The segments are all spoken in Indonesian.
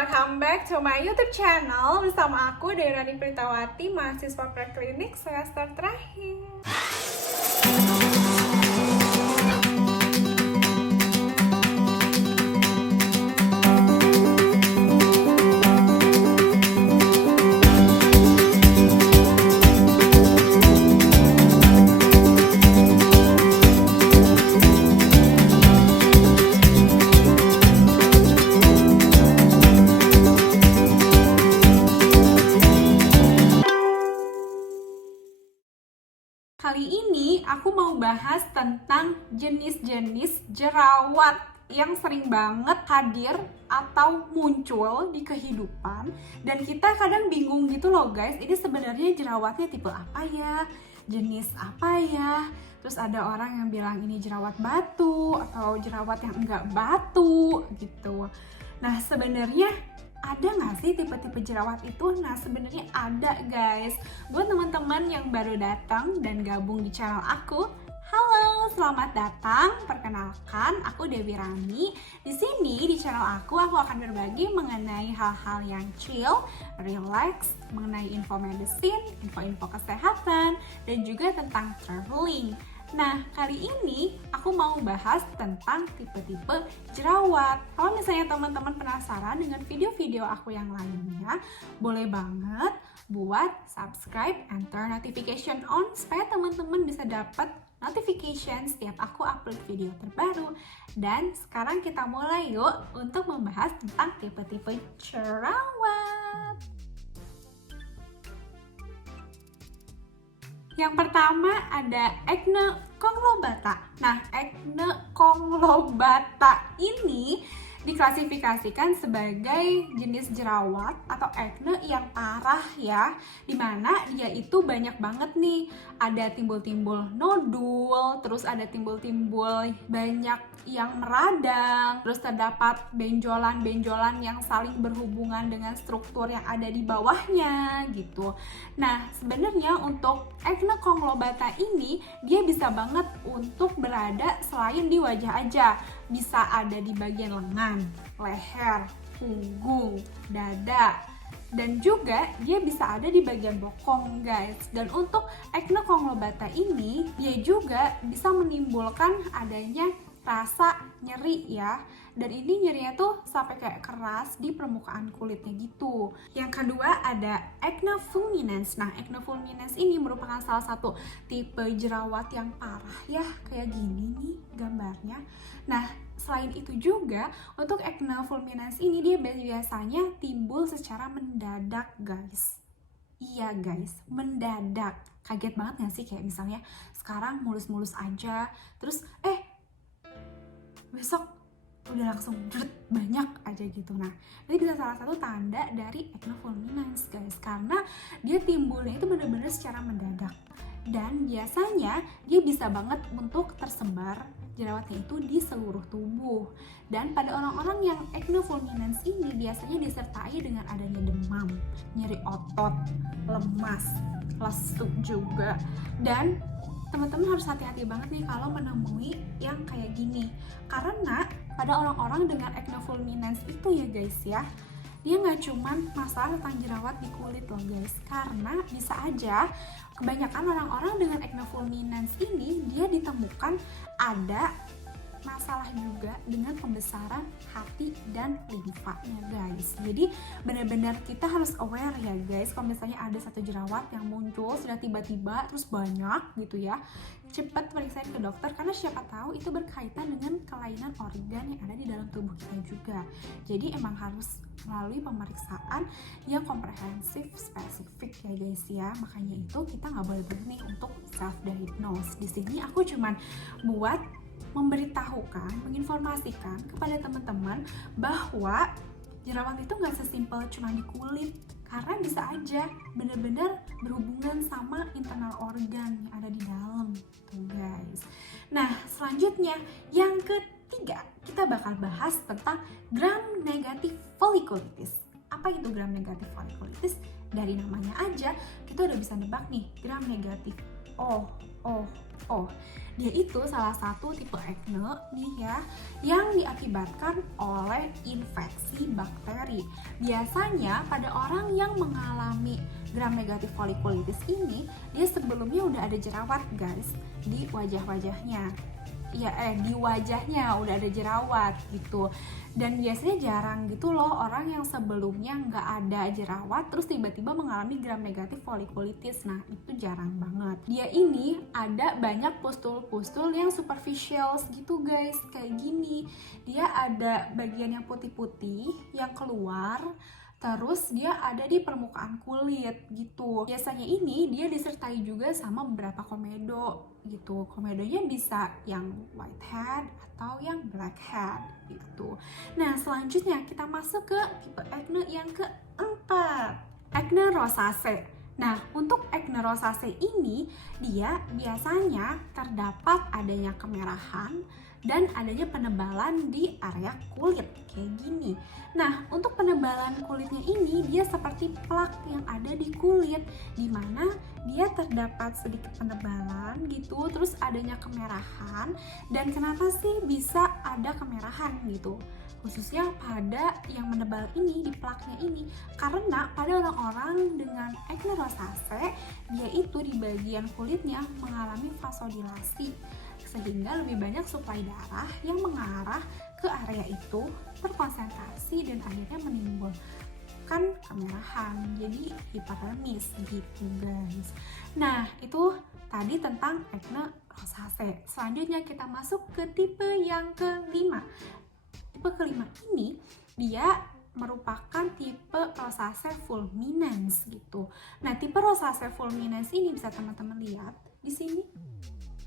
welcome back to my YouTube channel bersama aku Dairani Pritawati, mahasiswa preklinik semester terakhir. Kali ini aku mau bahas tentang jenis-jenis jerawat yang sering banget hadir atau muncul di kehidupan dan kita kadang bingung gitu loh guys, ini sebenarnya jerawatnya tipe apa ya, jenis apa ya. Terus ada orang yang bilang ini jerawat batu atau jerawat yang enggak batu gitu. Nah sebenarnya ada nggak sih tipe-tipe jerawat itu? Nah sebenarnya ada guys. Buat teman-teman yang baru datang dan gabung di channel aku, halo, selamat datang. Perkenalkan, aku Dewi Rani. Di sini di channel aku akan berbagi mengenai hal-hal yang chill, relax, mengenai info medicine, info-info kesehatan, dan juga tentang traveling. Nah, kali ini aku mau bahas tentang tipe-tipe jerawat. Kalau misalnya teman-teman penasaran dengan video-video aku yang lainnya, boleh banget buat subscribe and turn notification on supaya teman-teman bisa dapat notification setiap aku upload video terbaru. Dan sekarang kita mulai yuk untuk membahas tentang tipe-tipe jerawat. Yang pertama ada acne conglobata. Nah, acne conglobata ini diklasifikasikan sebagai jenis jerawat atau acne yang parah ya, dimana dia itu banyak banget nih, ada timbul-timbul nodul, terus ada timbul-timbul banyak yang meradang, terus terdapat benjolan-benjolan yang saling berhubungan dengan struktur yang ada di bawahnya gitu. Nah sebenarnya untuk acne conglobata ini dia bisa banget untuk berada selain di wajah aja, bisa ada di bagian lengan, leher, punggung, dada, dan juga dia bisa ada di bagian bokong guys. Dan untuk acne conglobata ini dia juga bisa menimbulkan adanya rasa nyeri ya, dan ini nyerinya tuh sampai kayak keras di permukaan kulitnya gitu. Yang kedua ada acne fulminans. Nah acne fulminans ini merupakan salah satu tipe jerawat yang parah ya, kayak gini nih gambarnya. Nah selain itu juga untuk acne fulminans ini dia biasanya timbul secara mendadak guys. Iya guys, mendadak. Kaget banget gak sih, kayak misalnya sekarang mulus-mulus aja, terus besok udah langsung banyak aja gitu. Nah ini bisa salah satu tanda dari acne fulminans guys, karena dia timbulnya itu benar-benar secara mendadak dan biasanya dia bisa banget untuk tersebar jerawatnya itu di seluruh tubuh. Dan pada orang-orang yang acne fulminans ini biasanya disertai dengan adanya demam, nyeri otot, lemas, lesu juga. Dan teman-teman harus hati-hati banget nih kalau menemui yang kayak gini, karena pada orang-orang dengan acne fulminans itu ya guys ya, dia nggak cuman masalah tentang jerawat di kulit loh guys, karena bisa aja kebanyakan orang-orang dengan acne fulminans ini dia ditemukan ada masalah juga dengan pembesaran hati dan limfanya guys. Jadi benar-benar kita harus aware ya guys, kalau misalnya ada satu jerawat yang muncul sudah tiba-tiba terus banyak gitu ya, cepat periksa ke dokter karena siapa tahu itu berkaitan dengan kelainan organ yang ada di dalam tubuh kita juga. Jadi emang harus melalui pemeriksaan yang komprehensif, spesifik ya guys ya. Makanya itu kita nggak boleh berhenti untuk self diagnose. Di sini aku cuman buat memberitahukan, menginformasikan kepada teman-teman bahwa jerawat itu nggak sesimpel cuma di kulit, karena bisa aja benar-benar berhubungan sama internal organ yang ada di dalam tuh guys. Nah selanjutnya yang ketiga kita bakal bahas tentang gram negatif folikulitis. Apa itu gram negatif folikulitis? Dari namanya aja kita udah bisa nebak nih, gram negatif. Dia itu salah satu tipe acne nih ya, yang diakibatkan oleh infeksi bakteri recovery. Biasanya pada orang yang mengalami gram negatif folikulitis ini, dia sebelumnya udah ada jerawat guys di wajah-wajahnya. Di wajahnya udah ada jerawat gitu. Dan biasanya jarang gitu loh orang yang sebelumnya nggak ada jerawat terus tiba-tiba mengalami gram negatif folikulitis. Nah itu jarang banget. Dia ini ada banyak pustul-pustul yang superficial gitu guys, kayak gini. Dia ada bagian yang putih-putih yang keluar, terus dia ada di permukaan kulit gitu. Biasanya ini dia disertai juga sama beberapa komedo gitu. Komedonya bisa yang whitehead atau yang blackhead gitu. Nah selanjutnya kita masuk ke tipe acne yang keempat, acne rosacea. Nah, untuk acne rosacea ini, dia biasanya terdapat adanya kemerahan dan adanya penebalan di area kulit, kayak gini. Nah, untuk penebalan kulitnya ini, dia seperti plak yang ada di kulit, dimana dia terdapat sedikit penebalan gitu, terus adanya kemerahan. Dan kenapa sih bisa ada kemerahan gitu? Khususnya pada yang menebal ini, di plaknya ini, karena pada orang-orang dengan acne rosacea, dia itu di bagian kulitnya mengalami vasodilasi, sehingga lebih banyak suplai darah yang mengarah ke area itu, terkonsentrasi dan akhirnya menimbulkan kemerahan, jadi hiperremis gitu guys. Nah itu tadi tentang acne rosacea. Selanjutnya kita masuk ke tipe yang kelima. Tipe kelima ini dia merupakan tipe rosacea fulminans gitu. Nah, tipe rosacea fulminans ini bisa teman-teman lihat di sini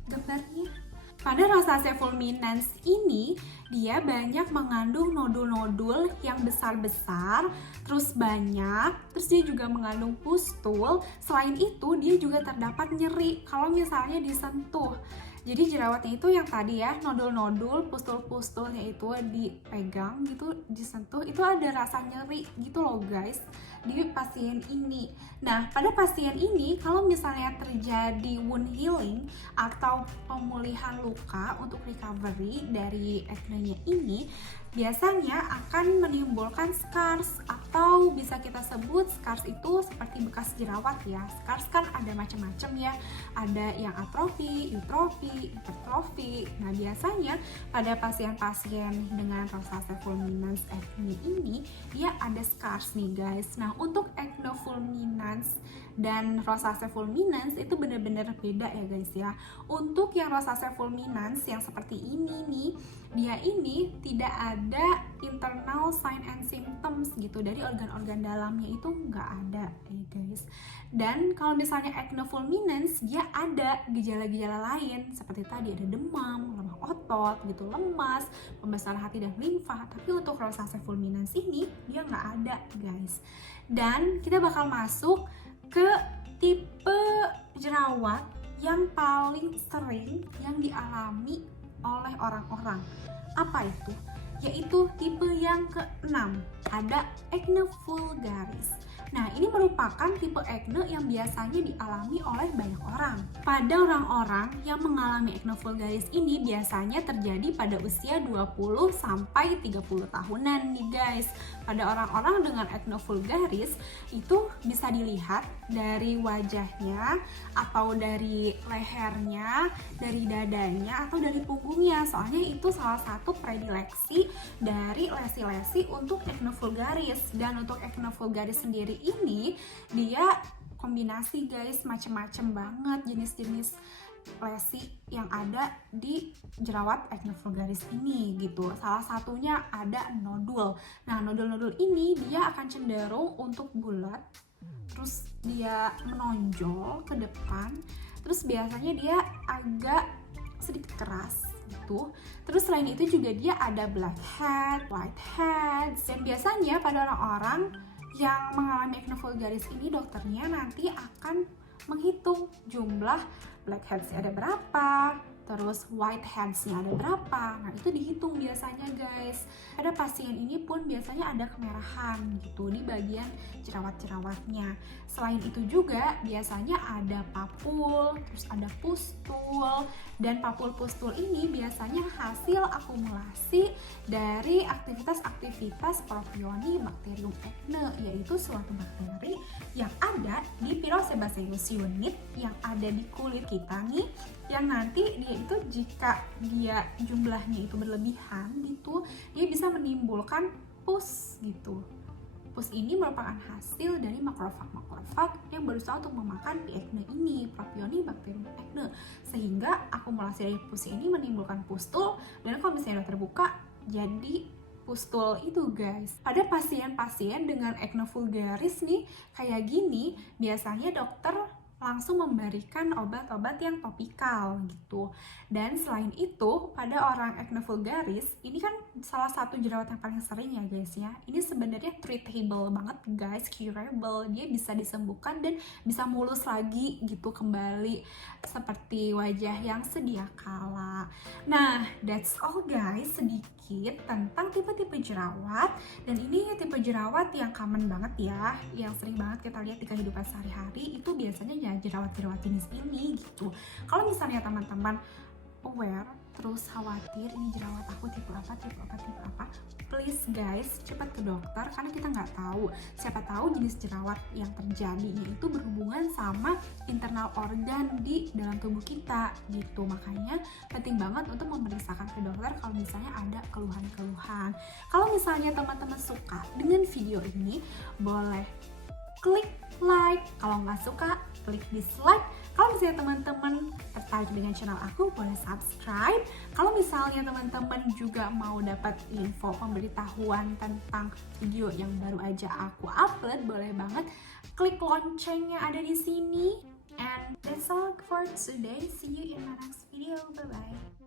gambarnya. Pada rosacea fulminans ini dia banyak mengandung nodul-nodul yang besar-besar, terus banyak, terus dia juga mengandung pustul. Selain itu dia juga terdapat nyeri kalau misalnya disentuh. Jadi jerawatnya itu yang tadi ya, nodul-nodul, pustul-pustulnya itu dipegang gitu, disentuh, itu ada rasa nyeri gitu loh guys di pasien ini. Nah, pada pasien ini kalau misalnya terjadi wound healing atau pemulihan luka untuk recovery dari acne-nya ini, biasanya akan menimbulkan scars, atau bisa kita sebut scars itu seperti bekas jerawat ya. Scars kan ada macam-macam ya, ada yang atrofi, eutrofi, hipertrofi. Nah biasanya pada pasien-pasien dengan rosacea fulminans acne ini dia ada scars nih guys. Nah untuk acne fulminans dan rosacea fulminans itu benar-benar beda ya guys ya. Untuk yang rosacea fulminans yang seperti ini nih, dia ini tidak ada internal sign and symptoms gitu, dari organ-organ dalamnya itu nggak ada ya guys. Dan kalau misalnya acne fulminans dia ada gejala-gejala lain seperti tadi ada demam, lemah otot gitu, lemas, pembesaran hati dan limfa. Tapi untuk rosacea fulminans ini dia nggak ada guys. Dan kita bakal masuk ke tipe jerawat yang paling sering yang dialami oleh orang-orang. Apa itu? Yaitu tipe yang ke-6, ada acne vulgaris. Nah, ini merupakan tipe acne yang biasanya dialami oleh banyak orang. Pada orang-orang yang mengalami acne vulgaris ini biasanya terjadi pada usia 20 sampai 30 tahunan nih guys. Pada orang-orang dengan acne vulgaris itu bisa dilihat dari wajahnya atau dari lehernya, dari dadanya atau dari punggungnya. Soalnya itu salah satu predileksi dari lesi-lesi untuk acne vulgaris. Dan untuk acne vulgaris sendiri ini dia kombinasi guys, macem-macem banget jenis-jenis lesi yang ada di jerawat acne vulgaris ini gitu. Salah satunya ada nodul. Nah nodul-nodul ini dia akan cenderung untuk bulat, terus dia menonjol ke depan, terus biasanya dia agak sedikit keras gitu. Terus selain itu juga dia ada blackhead, whitehead. Dan biasanya pada orang-orang yang mengalami acne vulgaris ini dokternya nanti akan menghitung jumlah blackheads ada berapa, terus whiteheads-nya ada berapa. Nah, itu dihitung biasanya guys. Pada pasien ini pun biasanya ada kemerahan gitu di bagian jerawat-jerawatnya. Selain itu juga biasanya ada papul, terus ada pustul, dan papul-pustul ini biasanya hasil akumulasi dari aktivitas-aktivitas Propionibacterium acne, yaitu suatu bakteri yang ada di Pyrosebaceous unit yang ada di kulit kita nih, yang nanti dia itu jika dia jumlahnya itu berlebihan gitu, dia bisa menimbulkan pus gitu. Pus ini merupakan hasil dari makrofag yang berusaha untuk memakan di acne ini, Propionibacterium acne, sehingga akumulasi dari pus ini menimbulkan pustul, dan kalau misalnya udah terbuka jadi pustul itu guys. Pada pasien-pasien dengan acne vulgaris nih kayak gini, biasanya dokter langsung memberikan obat-obat yang topikal gitu. Dan selain itu, pada orang acne vulgaris, ini kan salah satu jerawat yang paling sering ya guys ya. Ini sebenarnya treatable banget guys, curable. Dia bisa disembuhkan dan bisa mulus lagi gitu kembali seperti wajah yang sedia kala. Nah, that's all guys, sedikit tentang tipe-tipe jerawat. Dan ini tipe jerawat yang common banget ya, yang sering banget kita lihat di kehidupan sehari-hari. Itu biasanya ya jerawat-jerawat jenis ini gitu. Kalau misalnya teman-teman aware terus khawatir ini jerawat aku tipe apa, please guys cepat ke dokter, karena kita nggak tahu, siapa tahu jenis jerawat yang terjadi itu berhubungan sama internal organ di dalam tubuh kita gitu. Makanya penting banget untuk memeriksakan ke dokter kalau misalnya ada keluhan-keluhan. Kalau misalnya teman-teman suka dengan video ini, boleh klik like, kalau nggak suka klik dislike. Kalau misalnya teman-teman tertarik dengan channel aku, boleh subscribe. Kalau misalnya teman-teman juga mau dapat info pemberitahuan tentang video yang baru aja aku upload, boleh banget klik loncengnya ada di sini. And that's all for today. See you in my next video. Bye bye.